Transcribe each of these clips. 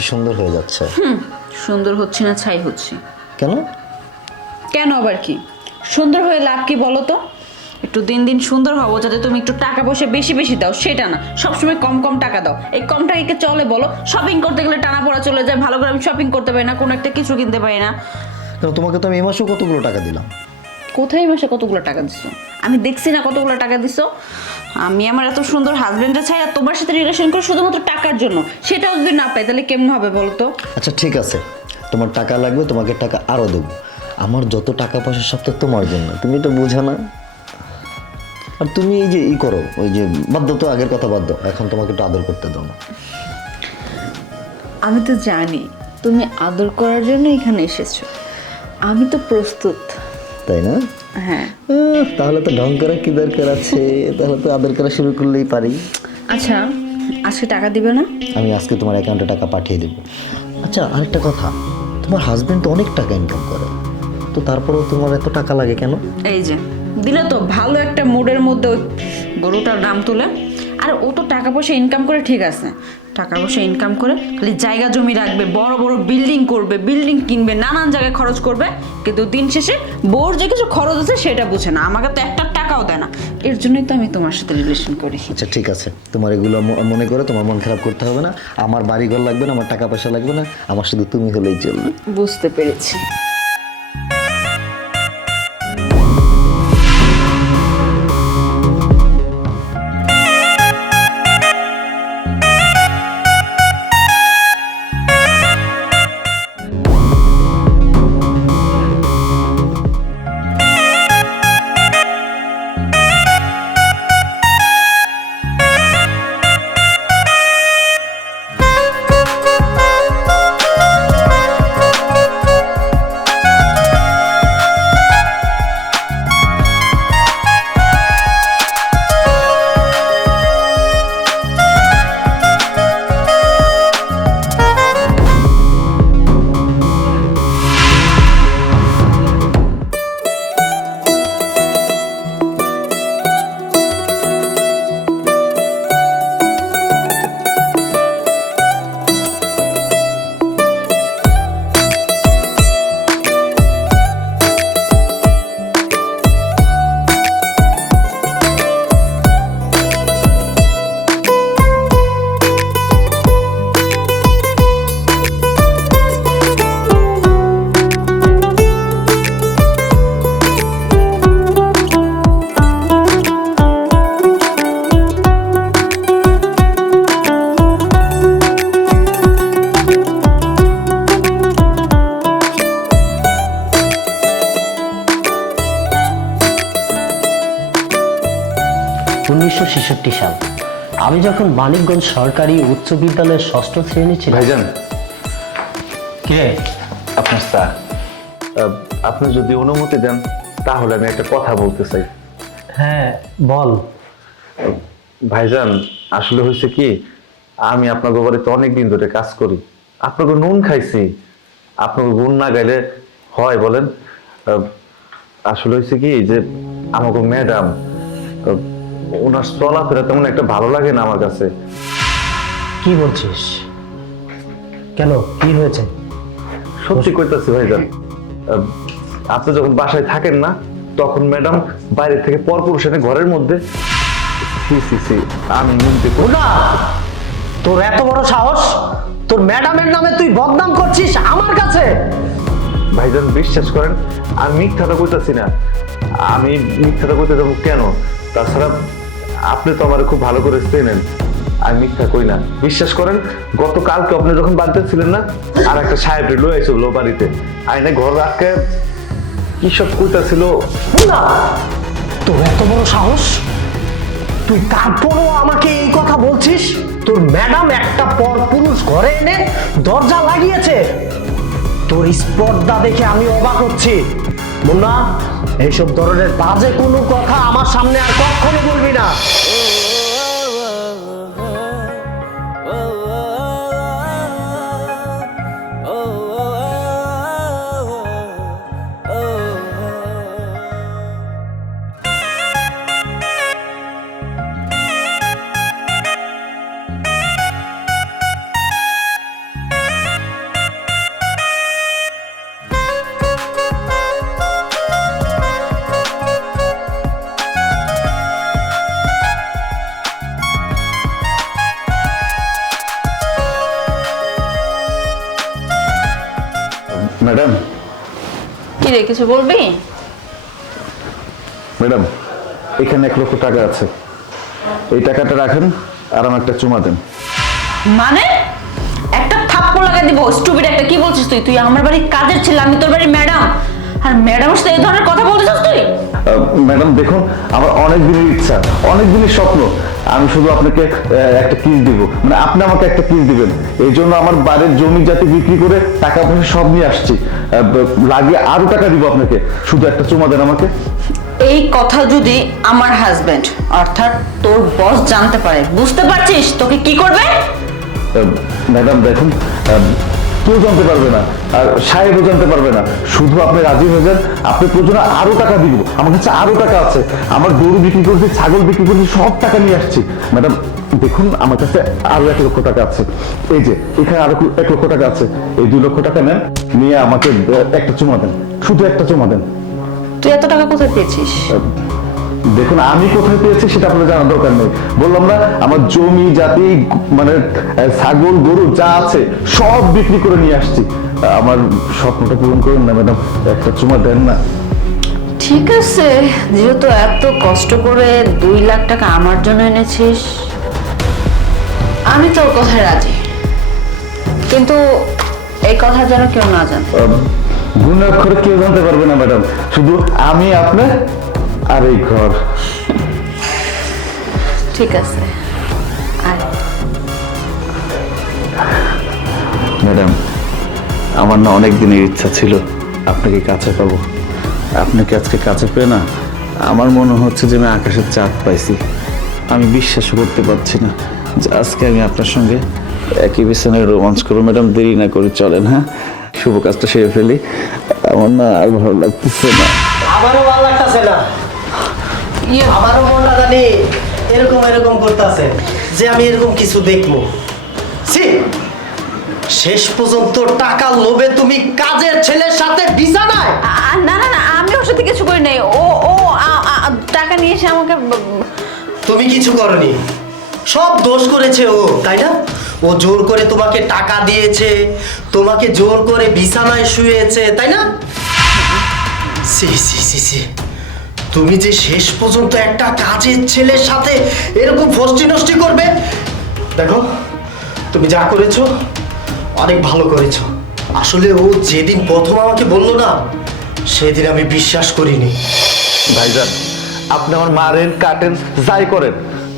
বেশি সুন্দর হয়ে যাচ্ছে। সুন্দর হচ্ছে না ছাই হচ্ছে। কেন? কেন আবার কি? সুন্দর হয়ে লাভ কি বলো তো? একটু দিন দিন সুন্দর হব যাতে তুমি একটু টাকা পয়সা বেশি বেশি দাও সেটা না। সবসময় কম কম টাকা দাও। এই কম টাকাকে চলে বলো শপিং করতে গেলে টানা পড়া চলে যায় ভালো করে আমি শপিং করতে পারি না কোনো একটা কিছু কিনতে পারি না। কারণ তোমাকে তো আমি এই মাসেও কতগুলো টাকা দিলাম? কোথায় এই মাসে কতগুলো টাকা দিছো? আমি দেখছি না কতগুলো টাকা দিছো। আমি আমার এত সুন্দর হাজবেন্ডের ছাই আর তোমার সাথে রিলেশন করে শুধুমাত্র টাকার জন্য সেটাও যদি না পাই তাহলে কেমন হবে বলো তো আচ্ছা ঠিক আছে। তোমার টাকা লাগবে তোমাকে টাকা আরও দেবো। আমার যত টাকা পয়সা সব তো তোমার জন্য। তুমি তো বোঝো না। আর তুমি এই যে ই করো ওই যে বাদ দাও তো আগের কথা বাদ দাও। এখন তোমাকে একটু আদর করতে দাও না। আমি তো জানি তুমি আদর করার জন্য এখানে এসেছ। আমি তো প্রস্তুত। তাই না? হ্যাঁ। তাহলে তো ঢং করা কি দরকার আছে? তাহলে তো আদর করা শুরু করলেই পারি। আচ্ছা আজকে টাকা দিবে না? আমি আজকে তোমার অ্যাকাউন্টে টাকা পাঠিয়ে দেবো। আচ্ছা আরেকটা কথা। তোমার হাজবেন্ড তো অনেক টাকা ইনকাম করে। তো তারপরেও তোমার এত টাকা লাগে কেন? এই যে দিলে তো ভালো একটা মুডের মধ্যে ওই গরুটার দাম তুলে। আর ও তো টাকা পয়সা ইনকাম করে ঠিক আছে। টাকা পয়সা ইনকাম করে খালি জায়গা জমি রাখবে বড় বড় বিল্ডিং করবে বিল্ডিং কিনবে নানান জায়গায় খরচ করবে কিন্তু দিন শেষে বোর যে কিছু খরচ আছে সেটা বুঝে না আমাকে তো একটা টাকাও দেয় না। এর জন্যই তো আমি তোমার সাথে রিলেশন করি। আচ্ছা ঠিক আছে। তোমার এগুলো মনে করে তোমার মন খারাপ করতে হবে না। আমার বাড়ি ঘর লাগবে না আমার টাকা পয়সা লাগবে না আমার শুধু তুমি হলেই চলবে। বুঝতে পেরেছি। উনিশশো ছেষট্টি সাল। আমি যখন মানিকগঞ্জ সরকারি উচ্চ বিদ্যালয়ের ষষ্ঠ শ্রেণি ছিলাম ভাইজান। কে? আপনার স্যার। আপনি যদি অনুমতি দেন তাহলে আমি একটা কথা বলতে চাই। হ্যাঁ বল। ভাইজান আসলে হয়েছে কি আমি আপনার বাড়িতে অনেক দিন ধরে কাজ করি। আপনাকে নুন খাইছি। আপনাকে গুণ না গাইলে হয় বলেন। আসলে হয়েছে কি যে আমাকে ম্যাডাম ওনার চলাফেরা তেমন একটা ভালো লাগে না আমার কাছে। কি বলছিস? কেন? কি হয়েছে? সত্যি কইতাছি ভাইজান আহ, আপনি যখন বাসায় থাকেন না তখন ম্যাডাম বাইরে থেকে পরপুরুষ এনে ঘরের মধ্যে সি সি সি আমি নিতে না তোর এত বড় সাহস? তোর ম্যাডামের নামে তুই বদনাম করছিস আমার কাছে? ভাইজান বিশ্বাস করেন আমি মিথ্যাটা কইতাছি না। আমি মিথ্যাটা কইতে যাব কেন? তাছাড়া আপনি তো আমার খুব ভালো করে চেনেন। আমি মিথ্যা কই না। বিশ্বাস করেন, গতকালকে আপনি যখন বাড়িতে ছিলেন না, আর একটা সাহেব লয়ে আইছিল বাড়িতে। আইনে ঘর রাখকে কি সব কইতাছিল? না, তোর এত বড় সাহস? তুই তারপরও আমাকে এই কথা বলছিস? তোর ম্যাডাম একটা পর পুরুষ ঘরে এনে দরজা লাগিয়েছে। তোর স্পর্ধা দেখে আমি অবাক হচ্ছি। মুন্না এইসব ধরনের বাজে কোনো কথা আমার সামনে আর কখনো বলবি না। কিছু বলবি? ম্যাডাম এখানে এক লক্ষ টাকা আছে। এই টাকাটা রাখেন আর আমার একটা চুমা দেন। মানে? একটা থাপ্পড় লাগাই দিব। স্টুপিড একটা কি বলছিস তুই? তুই আমার বাড়ির কাজের ছেলে আমি তোর বাড়ির ম্যাডাম। আর ম্যাডামের সাথে এই ধরনের কথা বলতেছিস তুই? ম্যাডাম দেখুন আমার অনেক দিনের ইচ্ছা অনেক দিনের স্বপ্ন। আমি শুধু আপনাকে একটা কিস দিব। মানে আপনি আমাকে একটা কিস দিবেন। এই জন্য আমার বাড়ির জমি জাতি বিক্রি করে টাকা পয়সা সব নিয়ে আসছি। লাগিয়ে আরও টাকা দিব আপনাকে। শুধু একটা চুমা দেন আমাকে। এই কথা যদি আমার হাজবেন্ড অর্থাৎ তোর বস জানতে পারে বুঝতে পারছিস? তোকে কি করবে? ম্যাডাম দেখুন কেউ জানতে পারবে না আর সাহেবও জানতে পারবে না। শুধু আপনি রাজি হয়ে যান আপনি প্রয়োজনে আরও টাকা দিব। আমার কাছে আরও টাকা আছে। আমার গরু বিক্রি করছি ছাগল বিক্রি করছি সব টাকা নিয়ে আসছি। ম্যাডাম দেখুন আমার কাছে আরও এক লক্ষ টাকা আছে। এই যে এখানে আরও এক লক্ষ টাকা আছে। এই দুই লক্ষ টাকা নেন নিয়ে আমাকে একটা চুমা দেন। শুধু একটা চুমা দেন। তুই এত টাকা কোথায় পেয়েছিস? দেখুন আমি কোথায় পেয়েছি সেটা আপনার জানার দরকার নেই। বললাম না আমার জমি জাতি মানে ছাগল গরু যা আছে সব বিক্রি করে নিয়ে আসছি। আমার স্বপ্নটা পূরণ করুন না ম্যাডাম একটা চুমা দেন না। ঠিক আছে যেহেতু এত কষ্ট করে দুই লাখ টাকা আমার জন্য এনেছিস আমি তোর কথায় রাজি। কিন্তু এই কথা যেন কেউ না জানে। গুণ অক্ষরে কেউ জানতে পারবে না ম্যাডাম। শুধু আমি আপনি আর এই ঘর। ঠিক আছে। আয়। ম্যাডাম আমার না অনেক দিনের ইচ্ছা ছিল আপনাকে কাছে পাবো। আপনাকে আজকে কাছে পেয়ে না? আমার মনে হচ্ছে যে আমি আকাশের চাঁদ পাইছি। আমি বিশ্বাস করতে পারছি না যে আজকে আমি আপনার সঙ্গে একই বিছানায় রোমাঞ্চ করব। ম্যাডাম দেরি না করে চলেন হ্যাঁ? শুভ কাজটা সেরে ফেলি। আমার না আর ভালো লাগতেছে না। আমারও ভালো লাগতেছে না। ইয়ে আমারও মনটা জানি এরকম এরকম করতেছে যে আমি এরকম কিছু দেখব। ছি! শেষ পর্যন্ত টাকার লোভে তুমি কাজের ছেলের সাথে বিছানায় না না না আমি ওর সাথে কিছু করি নাই। ও ও টাকা নিয়ে এসে আমাকে তুমি কিছু করনি। সব দোষ করেছে ও তাই না? ও জোর করে তোমাকে টাকা দিয়েছে তোমাকে জোর করে বিছানায় শুয়েছে তাই না? সি সি সি সি তুমি যে শেষ পর্যন্ত একটা কাজের ছেলের সাথে এরকম ফষ্টি নষ্টি করবে? দেখো, তুমি যা করেছ, অনেক ভালো করেছ। আসলে ও যেদিন প্রথম আমাকে বলল না, সেদিন আমি বিশ্বাস করিনি। ভাইজান, আপনি আমার মারেন কাটেন যাই করেন।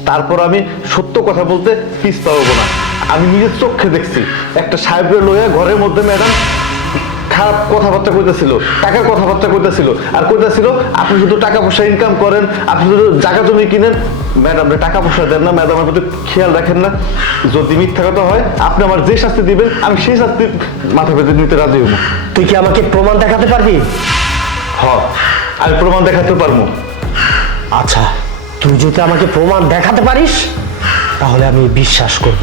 তারপর আমি সত্য কথা বলতে পিস পাবো না। আমি নিজের চোখে দেখছি। একটা সাহেবের লইয়া ঘরের মধ্যে ম্যাডাম খারাপ কথাবার্তা কইতেছিল টাকার কথাবার্তা কইতেছিল। আর কইতেছিল আপনি শুধু টাকা পয়সা ইনকাম করেন আপনি শুধু জায়গা জমি কিনেন। ম্যাডাম টাকা পয়সা দেন না ম্যাডামের প্রতি খেয়াল রাখেন না। যদি মিথ্যা কথা হয় আপনি আমার যে শাস্তি দিবেন আমি সেই শাস্তি মাথা পেতে নিতে রাজি হব। তুই কি আমাকে প্রমাণ দেখাতে পারবি? হ আমি প্রমাণ দেখাতে পারব। আচ্ছা তুই যদি আমাকে প্রমাণ দেখাতে পারিস তাহলে আমি বিশ্বাস করব।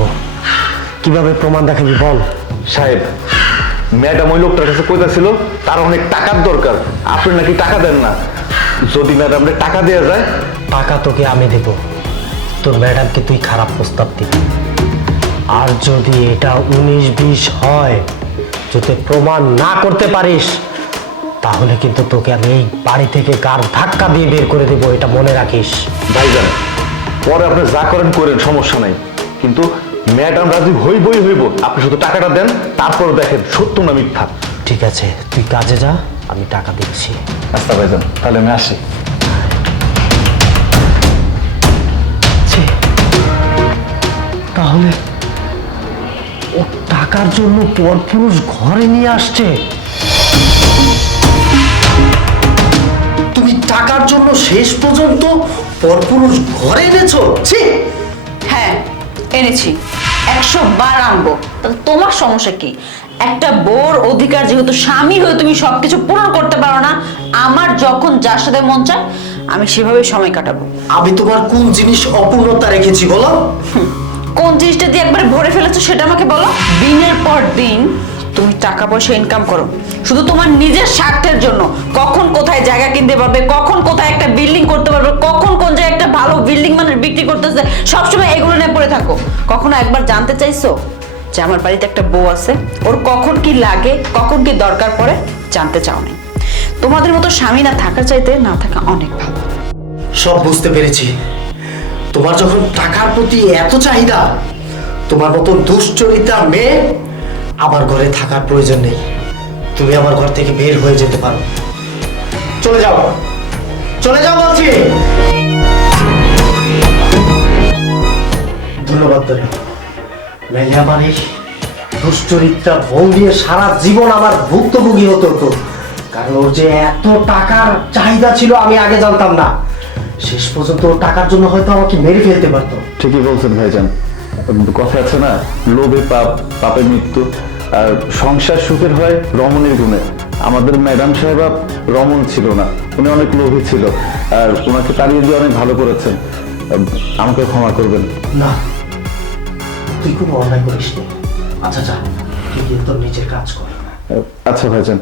কীভাবে প্রমাণ দেখাবি বল? সাহেব ম্যাডাম ওই লোকটার কাছে কইতাছিল তার অনেক টাকার দরকার আপনি নাকি টাকা দেন না? যদি ম্যাডামরে টাকা দেওয়া যায় টাকা তোকে আমি দেব। তোর ম্যাডামকে তুই খারাপ প্রস্তাব দিবি। আর যদি এটা উনিশ বিশ হয় যদি প্রমাণ না করতে পারিস তাহলে কিন্তু তোকে আমি এই বাড়ি থেকে কার ধাক্কা দিয়ে বের করে দেবো এটা মনে রাখিস। ভাইজান পরে আপনি যা করেন করেন সমস্যা নাই। কিন্তু ম্যাডাম রাজি হইবই হইব। আপনি শুধু টাকাটা দেন তারপর দেখেন সত্য না মিথ্যা। ঠিক আছে তুই কাজে যা আমি টাকা দিচ্ছি। আচ্ছা ভাইজান তাহলে আমি আসি। তাহলে ও টাকার জন্য পরপুরুষ ঘরে নিয়ে আসছে। তুমি টাকার জন্য শেষ পর্যন্ত পরপুরুষ ঘরে এনেছো? ছি। হ্যাঁ এনেছি। একশো বার আনব। তাহলে তোমার সমস্যা কি? একটা বোর অধিকার যেহেতু স্বামী হয়ে তুমি সবকিছু পূরণ করতে পারো না আমার যখন যার সাথে মন চায় আমি সেভাবে সময় কাটাবো। আমি তোমার কোন জিনিস অপূর্ণতা রেখেছি বলো? কোন জিনিসটা দিয়ে একবার ভরে ফেলেছো সেটা আমাকে বলো। দিনের পর দিন তুমি টাকা পয়সা ইনকাম করো। শুধু তোমার নিজের স্বার্থের জন্য। কখন কোথায় জায়গা কিনতে পারবে, কখন কোথায় একটা বিল্ডিং করতে পারবে, কখন কোন জায়গায় একটা ভালো বিল্ডিং মানে বিক্রি করতেছে, সবসময় এগুলো নিয়ে পড়ে থাকো। কখনো একবার জানতে চাইছো যে আমার বাড়িতে একটা বউ আছে? ওর কখন কি লাগে, কখন কি দরকার পড়ে, জানতে চাও নাই তোমাদের মতো স্বামী না থাকার চাইতে না থাকা অনেক ভালো। সব বুঝতে পেরেছি। তোমার যখন টাকার প্রতি এত চাহিদা, তোমার মতো দুশ্চরিতা মেয়ে আমার ঘরে থাকার প্রয়োজন নেই। তুমি আমার ঘর থেকে বের হয়ে যেতে পারো। চলে যাও। চলে যাও বলছি। ধন্যবাদ তোরে আমার এই দুশ্চরিত্রা বউ নিয়ে সারা জীবন আমার ভুক্তভোগী হতো হতো। কারণ ওর যে এত টাকার চাহিদা ছিল আমি আগে জানতাম না। শেষ পর্যন্ত টাকার জন্য হয়তো আমাকে মেরে ফেলতে পারতো। ঠিকই বলছেন ভাইজান। কথা আছে না? লোভে পাপ পাপের মৃত্যু। আর সংসার সুখের হয় রমণীর গুণে আমাদের ম্যাডাম সাহেবা রমণ ছিল না। উনি অনেক লোভী ছিল। আর ওনাকে তাড়িয়ে দিয়ে অনেক ভালো করেছেন। আমাকে ক্ষমা করবেন। না তুই কোনো অন্যায় করিস আচ্ছা যা। তুই তোর নিজের কাজ কর। আচ্ছা ভাইজান।